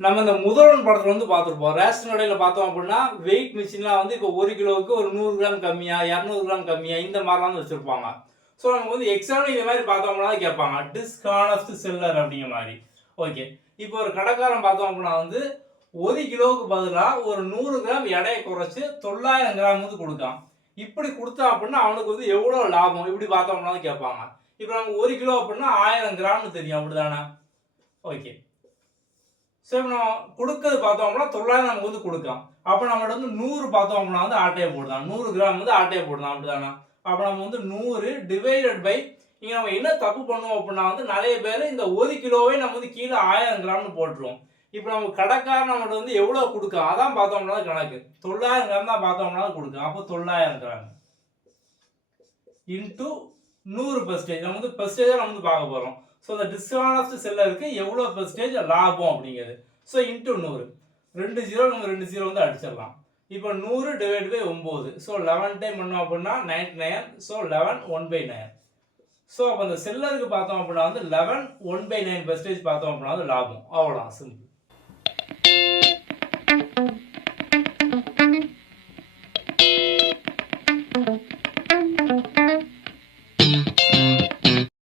நம்ம இந்த முதல்வன் படத்துல வந்து பார்த்துருப்போம். ரேஷன் கடையில பார்த்தோம் அப்படின்னா, வெயிட் மிஷின்லாம் வந்து இப்போ 1 கிலோவுக்கு ஒரு 100 கிராம் கம்மியா, 200 கிராம் கம்மியா இந்த மாரிலாம் வச்சிருப்பாங்க. ஸோ நமக்கு வந்து எக்ஸ்ட்ராவும் இந்த மாதிரி பார்த்தோம்னா கேட்பாங்க. டிஸ்ஹானஸ்ட் செல்லர் அப்படிங்கிற மாரி. ஓகே. இப்போ ஒரு கடைக்காரன் பார்த்தோம் அப்படின்னா வந்து 1 கிலோவுக்கு பதிலா ஒரு 100 கிராம் எடையை குறைச்சு 900 கிராம் வந்து குடுக்கான். இப்படி குடுத்தான் அப்படின்னா அவனுக்கு வந்து எவ்வளோ லாபம்? இப்படி பார்த்தோம்னா கேட்பாங்க. இப்போ நமக்கு 1 கிலோ அப்படின்னா 1000 கிராம்னு தெரியும். அப்படிதானே? ஓகே. ஸோ இப்போ நம்ம கொடுக்கறது பார்த்தோம்னா 900 நமக்கு வந்து கொடுக்கலாம். அப்போ நம்மகிட்ட வந்து 100 பார்த்தோம் அப்படின்னா வந்து ஆட்டையை போடலாம். 100 கிராம் வந்து ஆட்டையை போடலாம். அப்படிதானே? அப்போ நம்ம வந்து 100 டிவைடட் பை இங்கே நம்ம என்ன தப்பு பண்ணுவோம் அப்படின்னா வந்து நிறைய பேர் இந்த 1 கிலோவே நம்ம வந்து கீழே 1000 கிராம்னு போட்டுருவோம். இப்போ நம்ம கடைக்காரன் நம்மகிட்ட வந்து எவ்வளோ கொடுக்கலாம் அதான் பார்த்தோம்னா கணக்கு. 900 கிராம் தான் பார்த்தோம்னா கொடுக்கலாம். அப்போ 900 கிராம் இன்டூ 100% நம்ம வந்து பெர்சன்டேஜாக நம்ம வந்து பார்க்க போகிறோம். ஸோ இந்த டிஸ்ஹானஸ்ட் செல்லருக்கு எவ்வளோ பெர்சன்டேஜ் லாபம் அப்படிங்கிறது. ஸோ இன்டூ 100 2 0 நம்ம 2 0 வந்து அடிச்சிடலாம். இப்போ 100 டிவைட் பை 9 ஸோ 11 டைம் பண்ணோம் அப்படின்னா 99 ஸோ 11 1/9. ஸோ அப்போ அந்த செல்லருக்கு பார்த்தோம் அப்படின்னா வந்து 11 1/9% பார்த்தோம் அப்படின்னா வந்து லாபம். அவ்வளோதான் சிம்பிள்.